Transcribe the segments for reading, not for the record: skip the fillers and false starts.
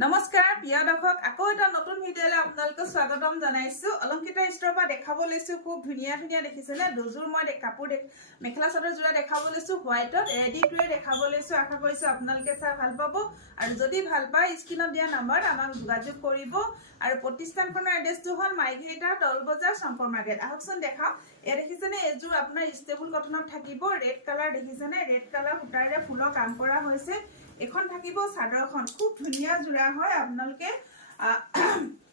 নমস্কাৰ প্ৰিয় দৰ্শক আকৌ এটা নতুন ভিডিঅ'লৈ আপোনালোকক স্বাগতম জনাইছো অলংকিতা ষ্টৰৰ পৰা দেখাব লৈছো খুব ধুনীয়া ধুনীয়া দেখিছেনে দুজোৰ মই কাপোৰ মেখেলা চাদৰ জোৰা দেখাব লৈছো হোৱাইটত ৰেডি টুৱে দেখাব লৈছো আশা কৰিছো আপোনালোকে চাই ভাল পাব আৰু যদি ভাল পায় স্ক্ৰিনত দিয়া নম্বৰ আমাক যোগাযোগ কৰিব আৰু প্ৰতিষ্ঠানখনৰ এড্ৰেছটো হ'ল মাইঘেৰিটা টল বজাৰ শংকৰ মাৰ্কেট আহকচোন দেখাও এ দেখিছেনে এজোৰ আপোনাৰ ষ্টেবল কটনত থাকিব ৰেড কালাৰ দেখিছেনে ৰেড কালাৰ সূতাৰে ফুলৰ কাম কৰা হৈছে এখন থাকিব চাদৰখন খুব ধুনীয়া জোৰা হয় আপোনালোকে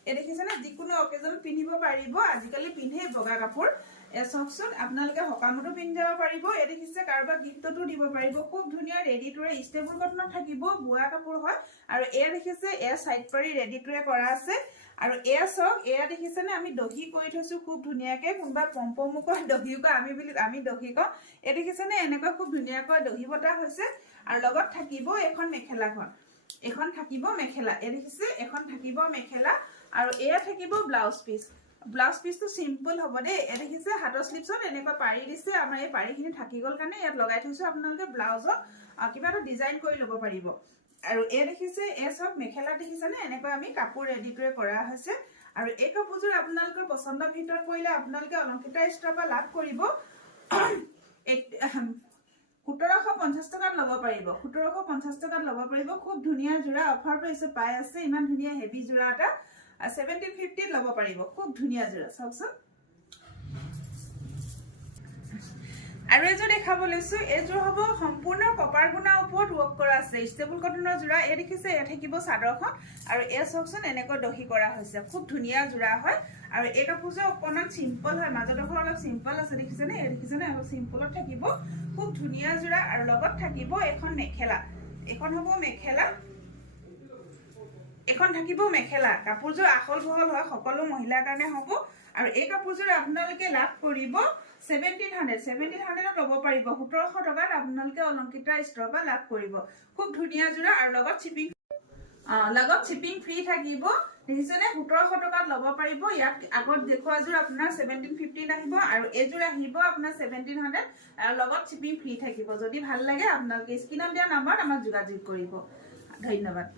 এ দেখিছেনে যিকোনো অকেজন পিন্ধিব পাৰিব আজিকালি পিন্ধে বগা কাপোৰ এ চকচোন আপোনালোকে হকামতো পিন্ধি যাব পাৰিব এ দেখিছে কাৰোবাক গিফ্টতো দিব পাৰিব খুব ধুনীয়া ৰেডি টুৰে ষ্টেবল কটনত থাকিব বুৱা কাপোৰ হয় আৰু এ দেখিছে এ সাইড পাৰি ৰেডি টুৰে কৰা আছে আৰু এয়া চক এয়া দেখিছেনে আমি দহি কৰি থৈছো খুব ধুনীয়াকৈ কোনবা পম্পমুকৰ দহিও কয় আমি দহি কওঁ এ দেখিছেনে এনেকৈ খুব ধুনীয়াকৈ দহি বটা হৈছে আৰু লগত থাকিব এখন মেখেলাখন এখন থাকিব মেখেলা এ দেখিছে এখন থাকিব মেখেলা আৰু এয়া থাকিব ব্লাউজ পিসটো সিম্পল হ'ব দে এ দেখিছে হাতৰ স্লিপছত এনেকৈ পাৰি দিছে আমাৰ এই পাৰিখিনি থাকি গল কাৰণে ইয়াত লগাই থৈছো আপোনালোকে ব্লাউজত কিবা এটা ডিজাইন কৰি ল'ব পাৰিব আৰু এ দেখিছে এ সব মেখেলা দেখিছেনে এনেকৈ আমি কাপোৰ ৰেডি কৰি কৰা হৈছে আৰু এই কাপোৰযোৰ আপোনালোকৰ পছন্দৰ ভিতৰত পৰিলে আপোনালোকে অলংকিতা ষ্টৰৰ পৰা লাভ কৰিব 1750 টাকাত লব পাৰিব 1750 টাকাত লব পাৰিব খুব ধুনীয়া জোৰা অফাৰ প্ৰাইসে পাই আছে ইমান ধুনীয়া হেভি জোৰা এটা 1750 লব পাৰিব খুব ধুনীয়া জোৰা চাওকচোন আৰু এজোৰ দেখাব লৈছো এজোৰ হ'ব সম্পূৰ্ণ কপাৰ গুণা ওপৰত ৱৰ্ক কৰা আছে ষ্টেবল কটনৰ জোৰা এ দেখিছে এ থাকিব চাদৰখন আৰু এ চকচোন এনেকৈ দহি কৰা হৈছে খুব ধুনীয়া জোৰা হয় আৰু এই কাপোৰযোৰ অকণমান সিম্পল হয় মাজৰডোখৰ অলপ সিম্পল আছে দেখিছেনে এ দেখিছেনে অলপ সিম্পলত থাকিব খুব ধুনীয়া জোৰা আৰু লগত থাকিব এখন মেখেলা এখন হ'ব মেখেলা এখন থাকিব মেখেলা কাপোৰযোৰ আহল বহল হয় সকলো মহিলাৰ কাৰণে হ'ব আৰু এই কাপোৰযোৰ আপোনালোকে লাভ কৰিব 1700 ল'ব পাৰিব 1700 টকাত আপোনালোকে অলংকিতা ষ্টৰৰ পৰা লাভ কৰিব খুব ধুনীয়া জোৰা আৰু লগত শিপিং ফ্ৰী থাকিব দেখিছেনে 1700 টকাত ল'ব পাৰিব ইয়াত আগত দেখুৱা জোৰ আপোনাৰ 1750 আহিব আৰু এজোৰ আহিব আপোনাৰ 1700 আৰু লগত শিপিং ফ্ৰী থাকিব যদি ভাল লাগে আপোনালোকে স্ক্ৰিনত দিয়া নম্বৰত আমাক যোগাযোগ কৰিব ধন্যবাদ